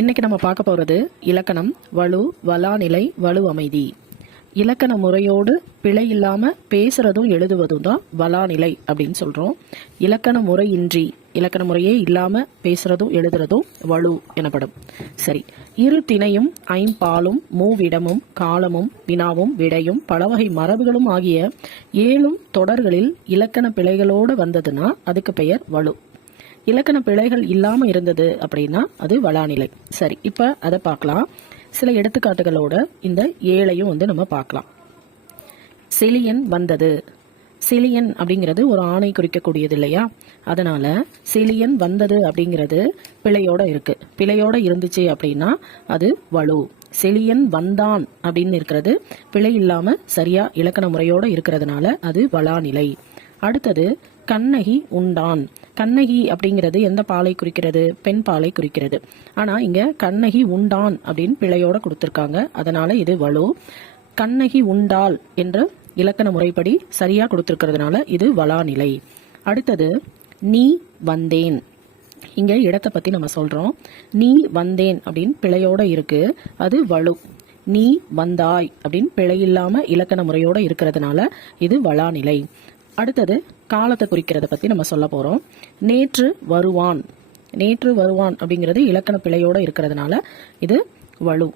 இன்னைக்கு நம்ம பார்க்க போறது இலக்கணம் வலு, வலாநிலை, வலு அமைதி. இலக்கண முறையோடு பிழை இல்லாம பேசுறதும் எழுதுவதும் தான் வலாநிலை அப்படின்னு சொல்றோம். இலக்கண முறையின்றி, இலக்கண முறையே இல்லாம பேசுறதும் எழுதுறதும் வலு எனப்படும். சரி, இரு திணையும் ஐம்பாலும் மூவிடமும் காலமும் வினாவும் விடையும் பலவகை மரபுகளும் ஆகிய 7 தொடர்களில் இலக்கண பிழைகளோடு வந்ததுன்னா அதுக்கு பெயர் வலு. இலக்கண பிழைகள் இல்லாம இருந்தது அப்படின்னா அது வலாநிலை. சரி, இப்ப அதை பார்க்கலாம். சில எடுத்துக்காட்டுகளோட இந்த 7ஐயும் நம்ம பார்க்கலாம். செலியன் வந்தது. செலியன் அப்படிங்கிறது ஒரு ஆணை குறிக்கக்கூடியது இல்லையா? அதனால செலியன் வந்தது அப்படிங்கிறது பிழையோட இருக்கு. பிழையோட இருந்துச்சு அப்படின்னா அது வலு. செலியன் வந்தான் அப்படின்னு இருக்கிறது பிழை இல்லாம சரியா இலக்கண முறையோட இருக்கிறதுனால அது வலாநிலை. அடுத்தது கண்ணகி உண்டான். கண்ணகி அப்படிங்கிறது எந்த பாலை குறிக்கிறது? பெண் பாலை குறிக்கிறது. ஆனா இங்க கண்ணகி உண்டான் அப்படின்னு பிழையோட கொடுத்திருக்காங்க, அதனால இது வலு. கண்ணகி உண்டாள் என்ற இலக்கண முறைப்படி சரியா கொடுத்திருக்கிறதுனால இது வலாநிலை. அடுத்தது நீ வந்தேன். இங்க இடத்தை பத்தி நம்ம சொல்றோம். நீ வந்தேன் அப்படின்னு பிழையோட இருக்கு, அது வலு. நீ வந்தாய் அப்படின்னு பிழை இல்லாம இலக்கண முறையோட இருக்கிறதுனால இது வலாநிலை. அடுத்தது காலத்தை குறிக்கிறத பத்தி நம்ம சொல்ல போறோம். நேற்று வருவான். நேற்று வருவான் அப்படிங்கிறது இலக்கண பிழையோட இருக்கிறதுனால இது வலு.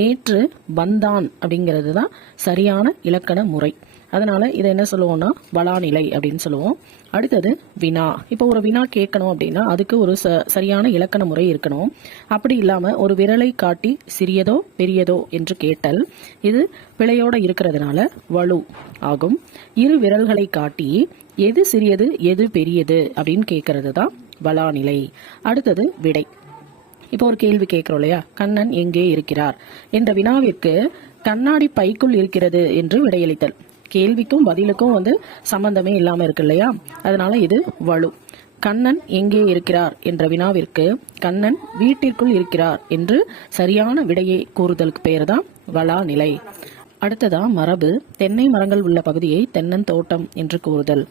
நேற்று வந்தான் அப்படிங்கிறது தான் சரியான இலக்கண முறை, அதனால இதை என்ன சொல்லுவோம்னா வலாநிலை அப்படின்னு சொல்லுவோம். அடுத்தது வினா. இப்போ ஒரு வினா கேட்கணும் அப்படின்னா அதுக்கு ஒரு சரியான இலக்கண முறை இருக்கணும். அப்படி இல்லாம ஒரு விரலை காட்டி சிறியதோ பெரியதோ என்று கேட்டல் இது பிழையோட இருக்கிறதுனால வலு ஆகும். இரு விரல்களை காட்டி எது சிறியது எது பெரியது அப்படின்னு கேட்கறது தான் வலாநிலை. அடுத்தது விடை. இப்போ ஒரு கேள்வி கேட்கிறோம் இல்லையா, கண்ணன் எங்கே இருக்கிறார் என்ற வினாவிற்கு கண்ணாடி பைக்குள் இருக்கிறது என்று விடையளித்தல். கேள்விக்கும் பதிலுக்கும் சம்பந்தமே இல்லாம இருக்கு இல்லையா, அதனால இது வலு. கண்ணன் எங்கே இருக்கிறார் என்ற வினாவிற்கு கண்ணன் வீட்டிற்குள் இருக்கிறார் என்று சரியான விடையை கூறுதலுக்கு பெயர் தான் வலாநிலை. அடுத்ததா மரபு. தென்னை மரங்கள் உள்ள பகுதியை தென்னந்தோட்டம் என்று கூறுதல்.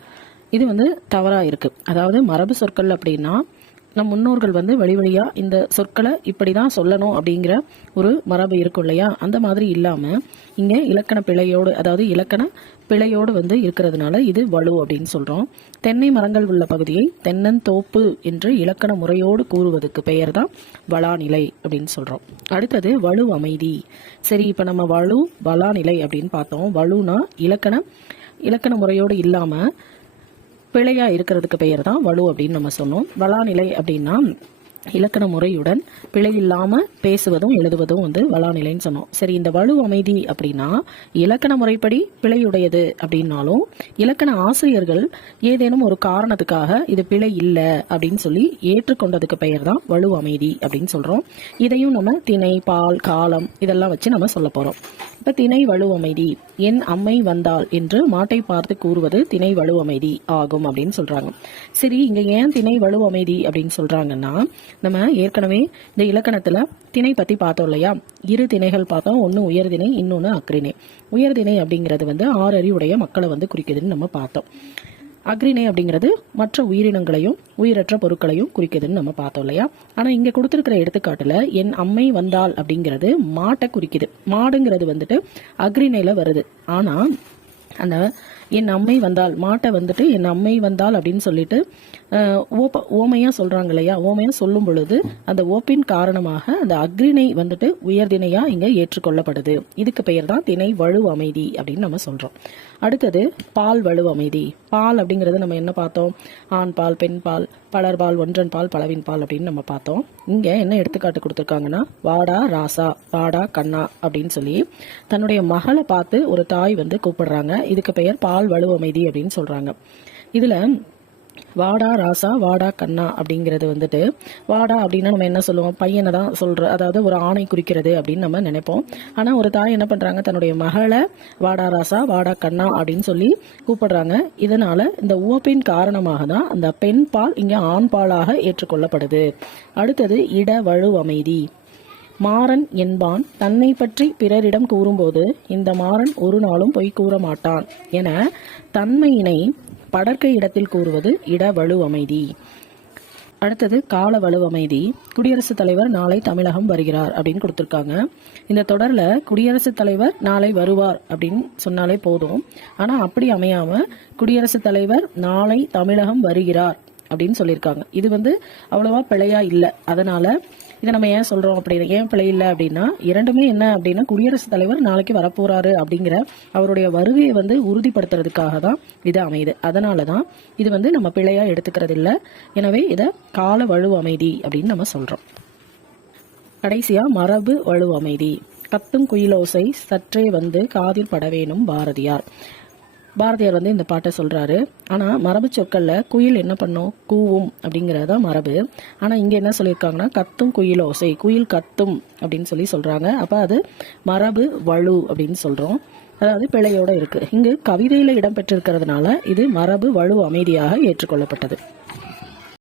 இது தவறா இருக்கு. அதாவது மரபு சொற்கள் அப்படின்னா நம் முன்னோர்கள் வழி வழியா இந்த சொற்களை இப்படிதான் சொல்லணும் அப்படிங்கிற ஒரு மரபு இருக்கும் இல்லையா, அந்த மாதிரி இல்லாம இங்க இலக்கண பிழையோடு, அதாவது இலக்கண பிழையோடு இருக்கிறதுனால இது வலு அப்படின்னு சொல்றோம். தென்னை மரங்கள் உள்ள பகுதியை தென்னந்தோப்பு என்று இலக்கண முறையோடு கூறுவதற்கு பெயர் தான் வலாநிலை அப்படின்னு சொல்றோம். அடுத்தது வலு அமைதி. சரி, இப்ப நம்ம வலு வலாநிலை அப்படின்னு பார்த்தோம். வலுனா இலக்கண முறையோடு இல்லாம பிழையா இருக்கிறதுக்கு பெயர் தான் வலு அப்படின்னு நம்ம சொன்னோம். வலாநிலை அப்படின்னா இலக்கண முறையுடன் பிழை இல்லாம பேசுவதும் எழுதுவதும் வலாநிலைன்னு சொன்னோம். சரி, இந்த வலு அமைதி அப்படின்னா இலக்கண முறைப்படி பிழையுடையது அப்படின்னாலும் இலக்கண ஆசிரியர்கள் ஏதேனும் ஒரு காரணத்துக்காக இது பிழை இல்லை அப்படின்னு சொல்லி ஏற்றுக்கொண்டதுக்கு பெயர் தான் வலு அமைதி அப்படின்னு சொல்றோம். இதையும் நம்ம திணை, பால், காலம் இதெல்லாம் வச்சு நம்ம சொல்ல போறோம். இப்ப திணை வலு அமைதி. என் அம்மை வந்தாள் என்று மாட்டை பார்த்து கூறுவது திணை வலு அமைதி ஆகும் அப்படின்னு சொல்றாங்க. சரி, இங்க ஏன் திணை வலு அமைதி அப்படின்னு சொல்றாங்கன்னா, நம்ம ஏற்கனவே இந்த இலக்கணத்துல திணை பத்தி பார்த்தோம் இல்லையா, 2 திணைகள் பார்த்தோம். ஒன்னு உயர்திணை, இன்னொன்னு அக்ரிணை. உயர்திணை அப்படிங்கிறது 6 அறிவுடைய மக்களை குறிக்குதுன்னு நம்ம பார்த்தோம். அக்ரிணை அப்படிங்கிறது மற்ற உயிரினங்களையும் உயிரற்ற பொருட்களையும் குறிக்குதுன்னு நம்ம பார்த்தோம் இல்லையா. ஆனா இங்க கொடுத்திருக்கிற எடுத்துக்காட்டுல என் அம்மை வந்தாள் அப்படிங்கிறது மாட்டை குறிக்குது. மாடுங்கிறது அக்ரிணையில வருது. ஆனா அந்த என் அம்மை வந்தாள், மாட்டை என் அம்மை வந்தாள் அப்படின்னு சொல்லிட்டு ஓமையா சொல்றாங்க இல்லையா. ஓமையா சொல்லும் பொழுது அந்த ஓப்பின் காரணமாக அந்த அக்ரிணை உயர்திணையா இங்க ஏற்றுக்கொள்ளப்படுது. இதுக்கு பெயர் தான் திணை வலு அமைதி அப்படின்னு நம்ம சொல்றோம். அடுத்தது பால் வலு அமைதி. பால் அப்படிங்கறது நம்ம என்ன பார்த்தோம்? ஆண் பால், பெண் பால், பலர்பால், ஒன்றன் பால், பலவின் பால் அப்படின்னு நம்ம பார்த்தோம். இங்க என்ன எடுத்துக்காட்டு கொடுத்திருக்காங்கன்னா, வாடா ராசா, வாடா கண்ணா அப்படின்னு சொல்லி தன்னுடைய மகளை பார்த்து ஒரு தாய் கூப்பிடுறாங்க. இதுக்கு பெயர் பால் வலு அமைதி அப்படின்னு சொல்றாங்க. இதுல வாடா ராசா, வாடா கண்ணா அப்படிங்கிறது வாடா அப்படின்னா நம்ம என்ன சொல்லுவோம்? பையனை தான் சொல்ற, அதாவது ஒரு ஆணை குறிக்கிறது அப்படின்னு நம்ம நினைப்போம். ஆனா ஒரு தாய் என்ன பண்றாங்க? தன்னுடைய மகளை வாடா ராசா, வாடா கண்ணா அப்படின்னு சொல்லி கூப்பிடுறாங்க. இதனால இந்த உவப்பின் காரணமாக தான் அந்த பெண் பால் இங்க ஆண் பாலாக ஏற்றுக்கொள்ளப்படுது. அடுத்தது இட வலு அமைதி. மாறன் என்பான் தன்னை பற்றி பிறரிடம் கூறும்போது இந்த மாறன் ஒரு நாளும் பொய் கூற மாட்டான் என தன்மையினை படர்க்கை இடத்தில் கூறுவது இட வலு அமைதி. அடுத்தது கால வலுவமைதி. குடியரசுத் தலைவர் நாளை தமிழகம் வருகிறார் அப்படின்னு கொடுத்துருக்காங்க. இந்த தொடர்ல குடியரசுத் தலைவர் நாளை வருவார் அப்படின்னு சொன்னாலே போதும். ஆனா அப்படி அமையாம குடியரசுத் தலைவர் நாளை தமிழகம் வருகிறார் அப்படின்னு சொல்லியிருக்காங்க. இது அவ்வளவா பிழையா இல்லை. அதனால இதை நம்ம ஏன் சொல்றோம் அப்படின்னா, ஏன் பிழை இல்லை அப்படின்னா, இரண்டுமே என்ன அப்படின்னா குடியரசுத் தலைவர் நாளைக்கு வரப்போறாரு அப்படிங்கிற அவருடைய வருகையை உறுதிப்படுத்துறதுக்காக தான் இது அமையுது. அதனாலதான் இது நம்ம பிழையா எடுத்துக்கிறது இல்லை. எனவே இதை கால வலு அமைதி அப்படின்னு நம்ம சொல்றோம். கடைசியா மரபு வலு அமைதி. கத்தும் குயிலோசை சற்றே காதில் படவேணும் பாரதியார். பாரதியார் இந்த பாட்டை சொல்றாரு. ஆனா மரபு சொற்கள்ல குயில் என்ன பண்ணும், கூவும் அப்படிங்கறத மரபு. ஆனா இங்க என்ன சொல்லியிருக்காங்கன்னா கத்தும் குயிலோசை, குயில் கத்தும் அப்படின்னு சொல்றாங்க. அப்ப அது மரபு வலு அப்படின்னு சொல்றோம். அதாவது பிழையோட இருக்கு. இங்கு கவிதையில இடம்பெற்றிருக்கிறதுனால இது மரபு வலு அமைதியாக ஏற்றுக்கொள்ளப்பட்டது.